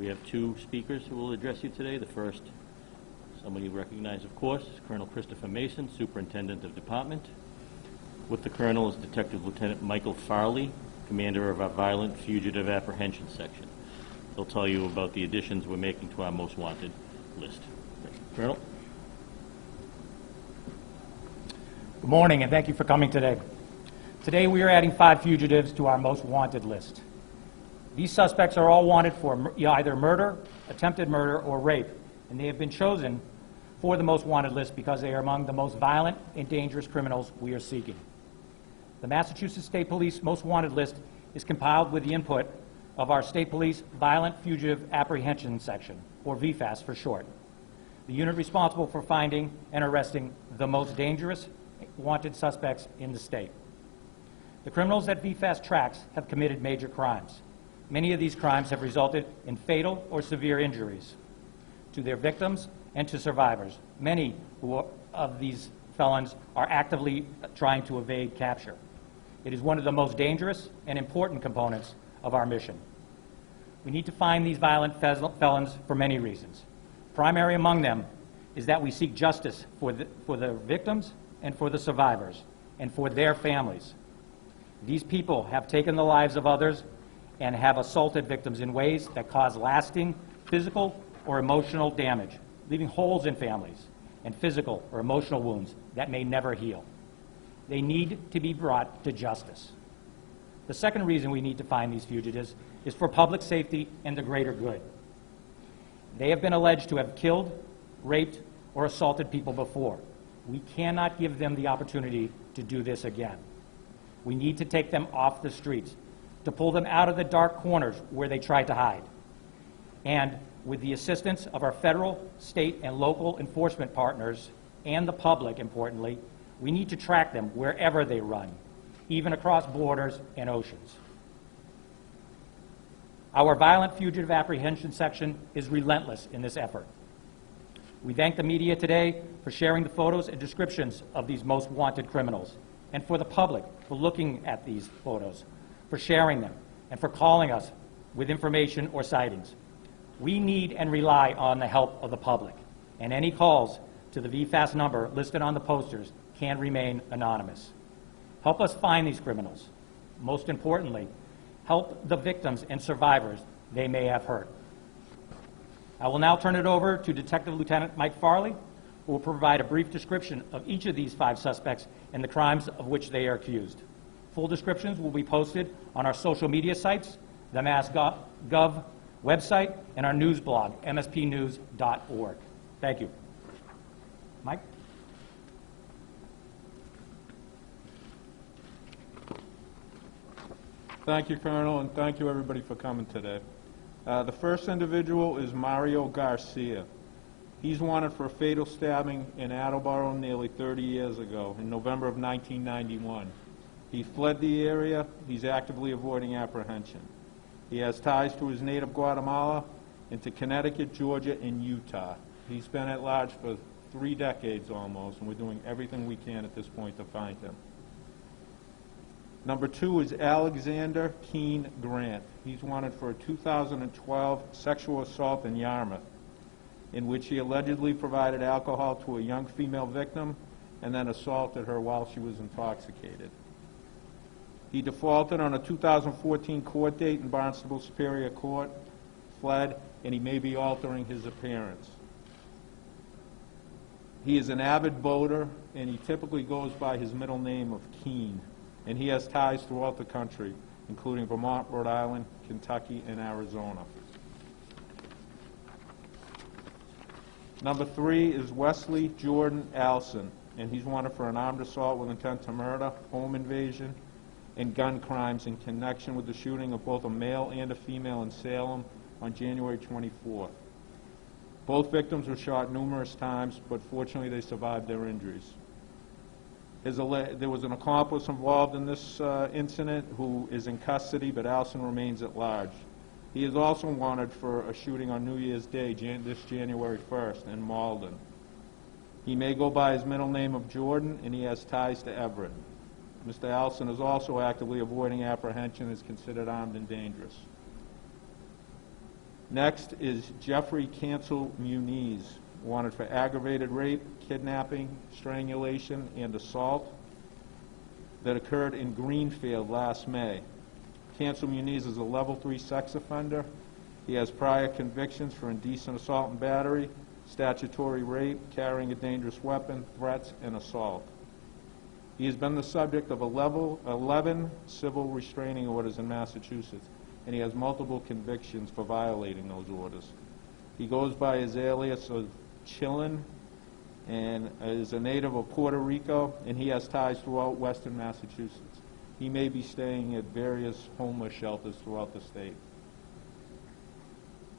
We have two speakers who will address you today. The first, somebody you recognize, of course, is Colonel Christopher Mason, Superintendent of Department. With the Colonel is Detective Lieutenant Michael Farley, Commander of our Violent Fugitive Apprehension Section. They'll tell you about the additions we're making to our most wanted list. Colonel? Good morning, and thank you for coming today. Today we are adding 5 fugitives to our most wanted list. These suspects are all wanted for either murder, attempted murder, or rape, and they have been chosen for the most wanted list because they are among the most violent and dangerous criminals we are seeking. The Massachusetts State Police Most Wanted List is compiled with the input of our State Police Violent Fugitive Apprehension Section, or VFAS for short, the unit responsible for finding and arresting the most dangerous wanted suspects in the state. The criminals that VFAS tracks have committed major crimes. Many of these crimes have resulted in fatal or severe injuries to their victims and to survivors. Many of these felons are actively trying to evade capture. It is one of the most dangerous and important components of our mission. We need to find these violent felons for many reasons. Primary among them is that we seek justice for the victims and for the survivors and for their families. These people have taken the lives of others and have assaulted victims in ways that cause lasting physical or emotional damage, leaving holes in families and physical or emotional wounds that may never heal. They need to be brought to justice. The second reason we need to find these fugitives is for public safety and the greater good. They have been alleged to have killed, raped, or assaulted people before. We cannot give them the opportunity to do this again. We need to take them off the streets, to pull them out of the dark corners where they tried to hide. And with the assistance of our federal, state, and local enforcement partners, and the public, importantly, we need to track them wherever they run, even across borders and oceans. Our Violent Fugitive Apprehension Section is relentless in this effort. We thank the media today for sharing the photos and descriptions of these most wanted criminals, and for the public for looking at these photos, for sharing them, and for calling us with information or sightings. We need and rely on the help of the public, and any calls to the VFAS number listed on the posters can remain anonymous. Help us find these criminals. Most importantly, help the victims and survivors they may have hurt. I will now turn it over to Detective Lieutenant Mike Farley, who will provide a brief description of each of these 5 suspects and the crimes of which they are accused. Full descriptions will be posted on our social media sites, the Mass.gov website, and our news blog, mspnews.org. Thank you. Mike? Thank you, Colonel, and thank you, everybody, for coming today. The first individual is Mario Garcia. He's wanted for a fatal stabbing in Attleboro nearly 30 years ago, in November of 1991. He fled the area. He's actively avoiding apprehension. He has ties to his native Guatemala and to Connecticut, Georgia, and Utah. He's been at large for 3 decades almost, and we're doing everything we can at this point to find him. Number 2 is Alexander Keene Grant. He's wanted for a 2012 sexual assault in Yarmouth, in which he allegedly provided alcohol to a young female victim and then assaulted her while she was intoxicated. He defaulted on a 2014 court date in Barnstable Superior Court, fled, and he may be altering his appearance. He is an avid boater, and he typically goes by his middle name of Keene, and he has ties throughout the country, including Vermont, Rhode Island, Kentucky, and Arizona. Number 3 is Wesley Jordan Allison, and he's wanted for an armed assault with intent to murder, home invasion, and gun crimes in connection with the shooting of both a male and a female in Salem on January 24th. Both victims were shot numerous times, but fortunately they survived their injuries. There was an accomplice involved in this incident who is in custody, but Allison remains at large. He is also wanted for a shooting on New Year's Day, this January 1st, in Malden. He may go by his middle name of Jordan, and he has ties to Everett. Mr. Allison is also actively avoiding apprehension and is considered armed and dangerous. Next is Jeffrey Cancel Muniz, wanted for aggravated rape, kidnapping, strangulation, and assault that occurred in Greenfield last May. Cancel Muniz is a level 3 sex offender. He has prior convictions for indecent assault and battery, statutory rape, carrying a dangerous weapon, threats, and assault. He has been the subject of 11 civil restraining orders in Massachusetts, and he has multiple convictions for violating those orders. He goes by his alias of Chillin and is a native of Puerto Rico, and he has ties throughout western Massachusetts. He may be staying at various homeless shelters throughout the state.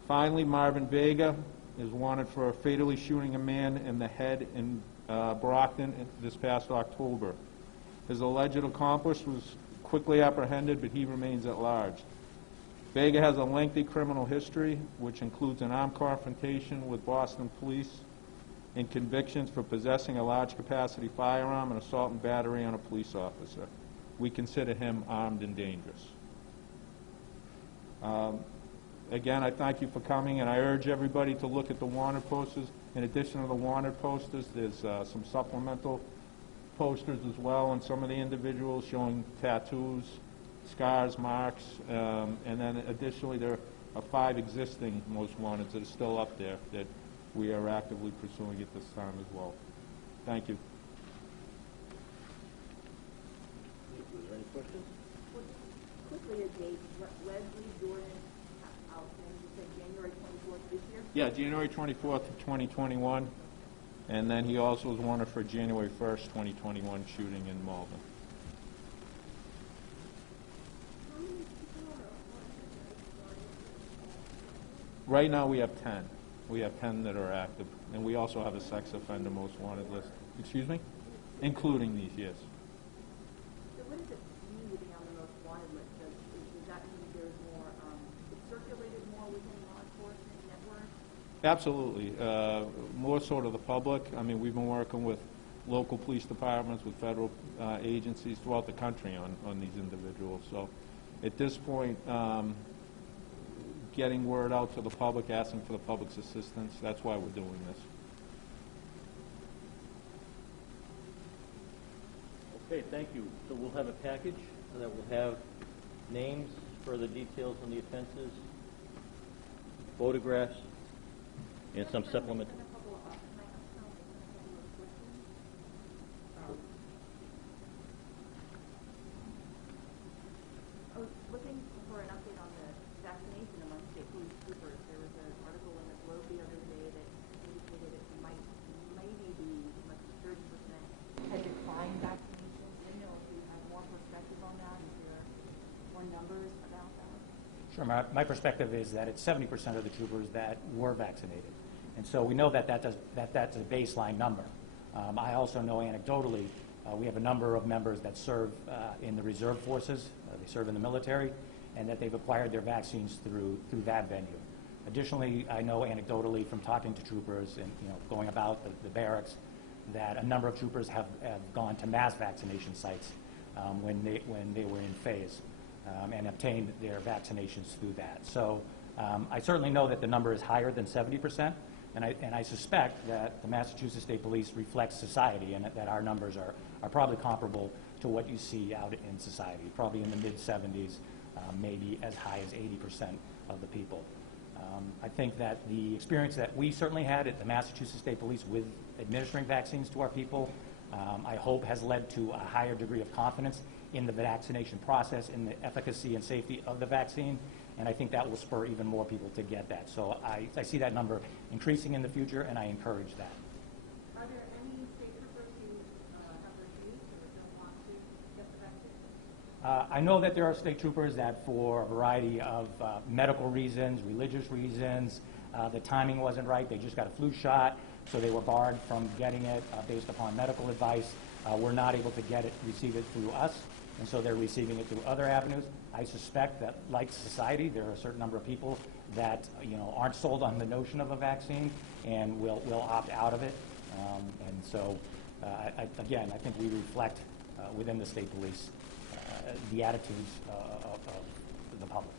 Finally, Marvin Vega is wanted for fatally shooting a man in the head in Brockton this past October. His alleged accomplice was quickly apprehended, but he remains at large. Vega has a lengthy criminal history, which includes an armed confrontation with Boston police and convictions for possessing a large-capacity firearm and assault and battery on a police officer. We consider him armed and dangerous. Again, I thank you for coming, and I urge everybody to look at the wanted posters. In addition to the wanted posters, there's some supplemental posters as well on some of the individuals showing tattoos, scars, marks, and then additionally there are 5 existing most wanteds that are still up there that we are actively pursuing at this time as well. Thank you. Is there any questions? Quickly, a date, Leslie Jordan Alton, you said January 24th this year? Yeah, January 24th of 2021, and then he also was wanted for January 1st, 2021 shooting in Malden. How many people are wanted? Right now we have 10. We have 10 that are active, and we also have a sex offender most wanted list. Excuse me? Including these, yes. So what does it mean to be on the most wanted list? Does that mean there's more, it's circulated more within law enforcement networks? Absolutely. More so to the public. I mean, we've been working with local police departments, with federal agencies throughout the country on these individuals. So at this point, getting word out to the public, asking for the public's assistance, that's why we're doing this. Okay, thank you. So we'll have a package that will have names, further details on the offenses, photographs, and some supplement. And a couple of, can I ask some of those questions? I was looking for an update on the vaccination among state police troopers. There was an article in the Globe the other day that indicated it might maybe be as much as 30% had declined vaccination. I didn't know if you have more perspective on that. Is there more numbers about that? Sure. My perspective is that it's 70% of the troopers that were vaccinated. And so we know that's a baseline number. I also know anecdotally we have a number of members that serve in the reserve forces, they serve in the military, and that they've acquired their vaccines through that venue. Additionally, I know anecdotally from talking to troopers and going about the barracks that a number of troopers have gone to mass vaccination sites when they were in phase and obtained their vaccinations through that. So I certainly know that the number is higher than 70%. And I suspect that the Massachusetts State Police reflects society, and that our numbers are probably comparable to what you see out in society, probably in the mid-70s, maybe as high as 80% of the people. I think that the experience that we certainly had at the Massachusetts State Police with administering vaccines to our people, I hope has led to a higher degree of confidence in the vaccination process, in the efficacy and safety of the vaccine, and I think that will spur even more people to get that. So I see that number increasing in the future, and I encourage that. Are there any state troopers who have refused or don't want to get the vaccine? I know that there are state troopers that, for a variety of medical reasons, religious reasons, the timing wasn't right, they just got a flu shot, so they were barred from getting it based upon medical advice. Were not able to receive it through us, and so they're receiving it through other avenues. I suspect that, like society, there are a certain number of people that aren't sold on the notion of a vaccine and will opt out of it. And so, again, I think we reflect within the state police the attitudes of the public.